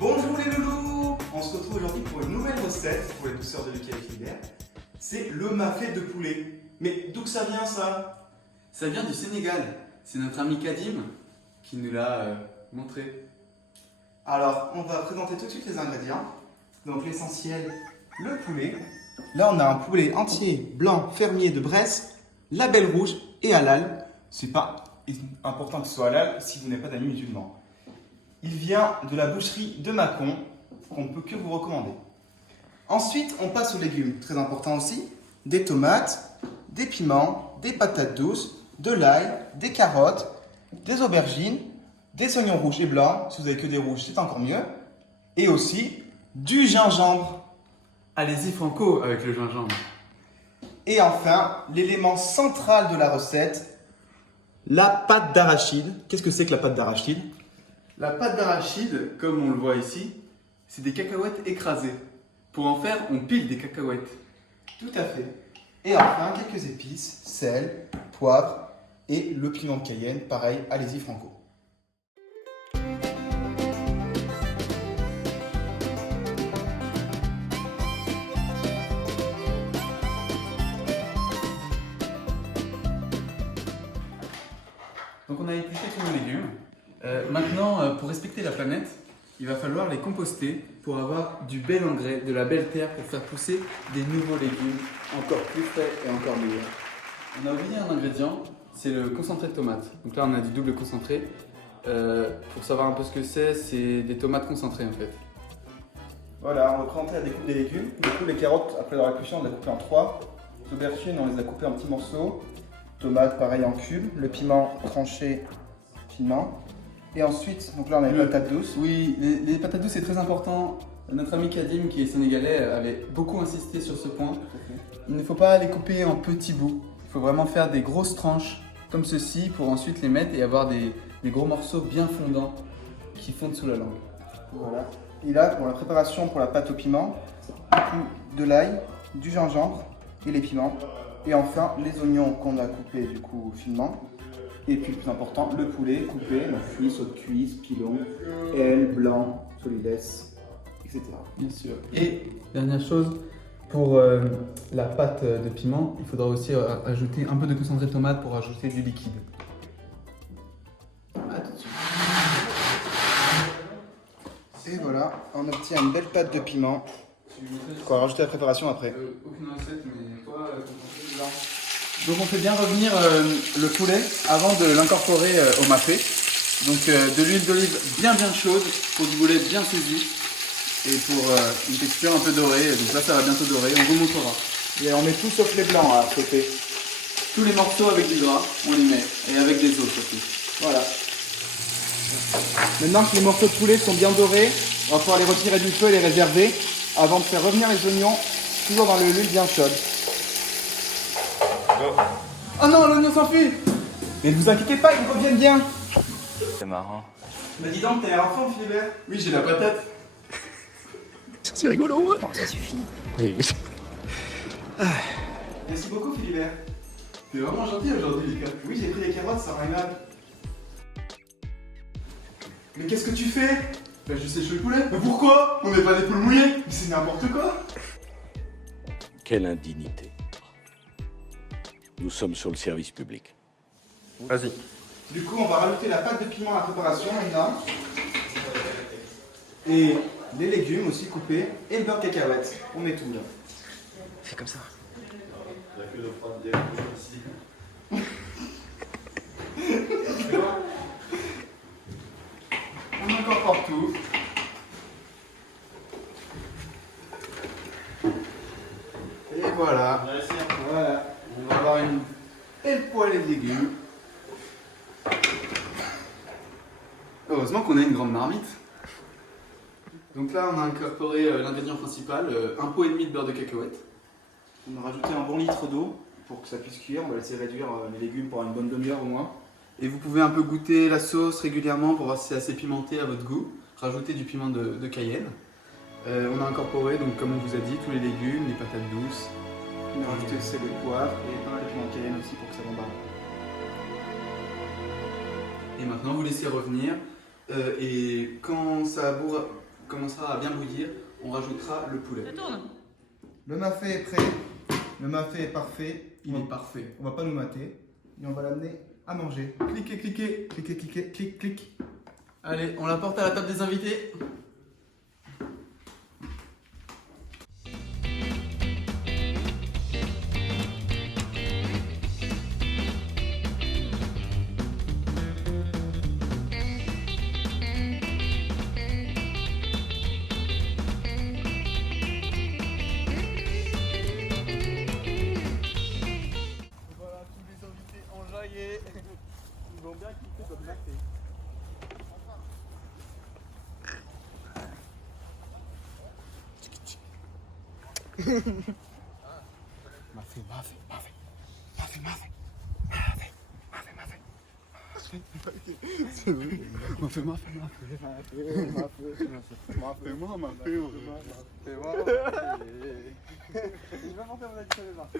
Bonjour les loulous. On se retrouve aujourd'hui pour une nouvelle recette pour les douceurs de Lucas et Philibert. C'est le mafé de poulet. Mais d'où que ça vient ça? Ça vient du Sénégal. C'est notre ami Kadim qui nous l'a montré. Alors, on va présenter tout de suite les ingrédients. Donc l'essentiel, le poulet. Là, on a un poulet entier, blanc, fermier de Bresse, label rouge et halal. C'est pas important que ce soit halal si vous n'êtes pas d'amis musulmans. Il vient de la boucherie de Mâcon, qu'on ne peut que vous recommander. Ensuite, on passe aux légumes, très important aussi. Des tomates, des piments, des patates douces, de l'ail, des carottes, des aubergines, des oignons rouges et blancs. Si vous n'avez que des rouges, c'est encore mieux. Et aussi du gingembre. Allez-y Franco avec le gingembre. Et enfin, l'élément central de la recette, la pâte d'arachide. Qu'est-ce que c'est que la pâte d'arachide? La pâte d'arachide, comme on le voit ici, c'est des cacahuètes écrasées. Pour en faire, on pile des cacahuètes. Tout à fait. Et enfin, quelques épices, sel, poivre et le piment de Cayenne. Pareil, allez-y Franco. Donc on a épluché tous nos légumes. Maintenant, pour respecter la planète, il va falloir les composter pour avoir du bel engrais, de la belle terre pour faire pousser des nouveaux légumes encore plus frais et encore meilleurs. On a oublié un ingrédient, c'est le concentré de tomate. Donc là on a du double concentré. Pour savoir un peu ce que c'est des tomates concentrées en fait. Voilà, on va présenter la découpe des légumes. Du coup, les carottes, après leur épluchage, on les a coupées en 3. Les aubergines, on les a coupées en petits morceaux. Tomates, pareil, en cubes. Le piment tranché finement. Et ensuite, donc là, on a les patates douces. Oui, les patates douces c'est très important. Notre ami Kadim, qui est sénégalais, avait beaucoup insisté sur ce point. Il ne faut pas les couper en petits bouts. Il faut vraiment faire des grosses tranches comme ceci pour ensuite les mettre et avoir des gros morceaux bien fondants qui fondent sous la langue. Voilà. Et là, pour la préparation pour la pâte au piment, du coup, de l'ail, du gingembre et les piments. Et enfin, les oignons qu'on a coupés du coup finement. Et puis le plus important, le poulet coupé, donc cuit, saut de cuisse, pilon, aile, blanc, solides, etc. Bien sûr. Et dernière chose, pour la pâte de piment, il faudra aussi ajouter un peu de concentré de tomate pour ajouter du liquide. À tout de suite. Et voilà, on obtient une belle pâte de piment. On va rajouter la préparation après. Aucune recette, mais toi, donc on fait bien revenir le poulet avant de l'incorporer au mafé. Donc de l'huile d'olive bien chaude pour du poulet bien saisi et pour une texture un peu dorée. Donc là ça va bientôt dorer, on vous montrera. Et on met tout sauf les blancs à sauter. Tous les morceaux avec du gras, on les met et avec des os surtout. Voilà. Maintenant que les morceaux de poulet sont bien dorés, on va pouvoir les retirer du feu et les réserver avant de faire revenir les oignons, toujours dans l'huile bien chaude. Oh non, l'oignon s'enfuit! Mais ne vous inquiétez pas, ils reviennent bien. C'est marrant. Mais dis donc, t'es un enfant, Philibert. Oui, j'ai la patate. C'est rigolo. Bon, ça suffit. Oui. Merci beaucoup, Philibert. T'es vraiment gentil aujourd'hui, les gars. Oui, j'ai pris des carottes, ça rend aimable. Mais qu'est-ce que tu fais? Bah, je sèche le poulet. Mais pourquoi? On n'est pas des poules mouillées. Mais c'est n'importe quoi. Quelle indignité. Nous sommes sur le service public. Vas-y. Du coup, on va rajouter la pâte de piment à la préparation maintenant. Et les légumes aussi coupés. Et le beurre de cacahuète. On met tout là. C'est comme ça. On incorpore tout. Et voilà. Voilà. On va avoir une belle poêlée de légumes. Heureusement qu'on a une grande marmite. Donc là, on a incorporé l'ingrédient principal, un pot et demi de beurre de cacahuète. On a rajouté un bon litre d'eau pour que ça puisse cuire. On va laisser réduire les légumes pour une bonne demi-heure au moins. Et vous pouvez un peu goûter la sauce régulièrement pour voir si c'est assez pimenté à votre goût. Rajouter du piment de Cayenne. On a incorporé, donc comme on vous a dit, tous les légumes, les patates douces. On a rajouté le sel et le poivre et pas mal de piment de Cayenne aussi pour que ça bombarde. Et maintenant, vous laissez revenir. Et quand ça commencera à bien bouillir, on rajoutera le poulet. Ça tourne. Le mafé est prêt. Le mafé est parfait. Il est parfait. On va pas nous mater. Et on va l'amener à manger. Cliquez, cliquez. Cliquez, cliquez, clic, clic. Allez, on l'apporte à la table des invités. Voilà, tous les invités enjaillés. Ils vont bien kiffer comme mafé. Mafé, mafé, mafé. Mafé, mafé. Mafé, mafé, mafé. C'est vrai. Mafé, mafé, mafé. Mafé, mafé, mafé. Mafé, mafé. Je vais monter mon avis sur les mains.